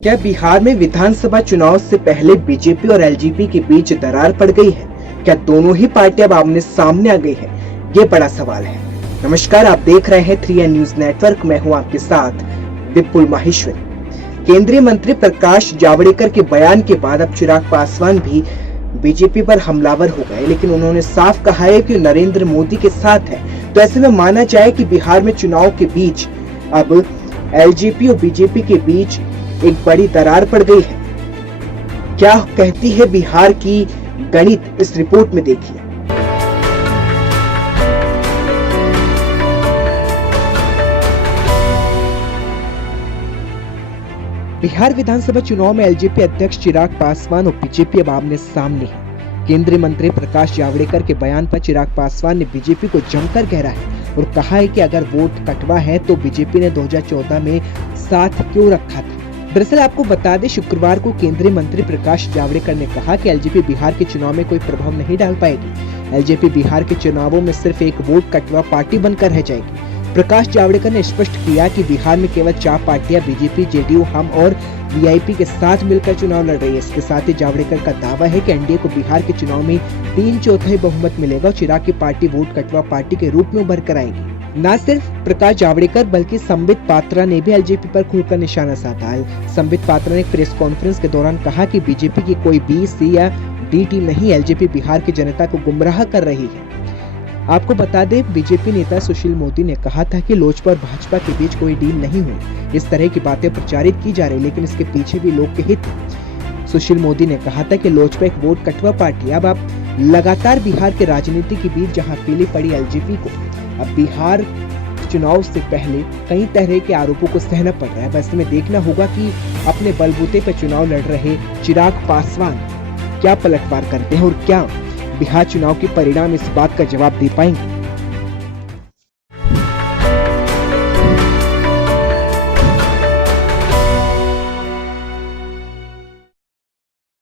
क्या बिहार में विधानसभा चुनाव से पहले बीजेपी और एलजेपी के बीच दरार पड़ गई है? क्या दोनों ही पार्टियां अब आमने सामने आ गई है? ये बड़ा सवाल है। नमस्कार, आप देख रहे हैं 3N न्यूज नेटवर्क। मैं हूं आपके साथ विपुल माहेश्वरी। केंद्रीय मंत्री प्रकाश जावड़ेकर के बयान के बाद अब चिराग पासवान भी बीजेपी पर हमलावर हो गए, लेकिन उन्होंने साफ कहा है कि नरेंद्र मोदी के साथ है। तो ऐसे में माना जाए कि बिहार में चुनाव के बीच अब एलजेपी और बीजेपी के बीच एक बड़ी दरार पड़ गई है। क्या कहती है बिहार की गणित, इस रिपोर्ट में देखिए। बिहार विधानसभा चुनाव में एलजेपी अध्यक्ष चिराग पासवान और बीजेपी अब आमने सामने है। केंद्रीय मंत्री प्रकाश जावड़ेकर के बयान पर चिराग पासवान ने बीजेपी को जमकर घेरा है और कहा है कि अगर वोट कटवा है तो बीजेपी ने 2014 में साथ क्यों रखा था। दरअसल आपको बता दें, शुक्रवार को केंद्रीय मंत्री प्रकाश जावड़ेकर ने कहा कि एलजेपी बिहार के चुनाव में कोई प्रभाव नहीं डाल पाएगी। एलजेपी बिहार के चुनावों में सिर्फ एक वोट कटवा पार्टी बनकर रह जाएगी। प्रकाश जावड़ेकर ने स्पष्ट किया कि बिहार में केवल 4 पार्टियां बीजेपी, जेडीयू, हम और वीआईपी के साथ मिलकर चुनाव लड़ रही है। इसके साथ ही जावड़ेकर का दावा है कि एनडीए को बिहार के चुनाव में 3/4 बहुमत मिलेगा और चिराग की पार्टी वोट कटवा पार्टी के रूप में उभर कर आएगी। न सिर्फ प्रकाश जावड़ेकर बल्कि संबित पात्रा ने भी एलजेपी पर खुलकर निशाना साधा है। संबित पात्रा ने प्रेस कॉन्फ्रेंस के दौरान कहा कि बीजेपी की कोई बी, सी या डी टीम नहीं, एलजेपी बिहार की जनता को गुमराह कर रही है। आपको बता दें, बीजेपी नेता सुशील मोदी ने कहा था कि लोजपा और भाजपा के बीच कोई डील नहीं हुई। इस तरह की बातें प्रचारित की जा रही, लेकिन इसके पीछे भी लोग के हित है। सुशील मोदी ने कहा था कि लोजपा एक वोट कटवा पार्टी। अब आप लगातार बिहार के राजनीति के बीच जहां पीली पड़ी एलजेपी को अब बिहार चुनाव से पहले कई तरह के आरोपों को सहना पड़ रहा है। वैसे में देखना होगा कि अपने बलबूते पर चुनाव लड़ रहे चिराग पासवान क्या पलटवार करते हैं और क्या बिहार चुनाव के परिणाम इस बात का जवाब दे पाएंगे।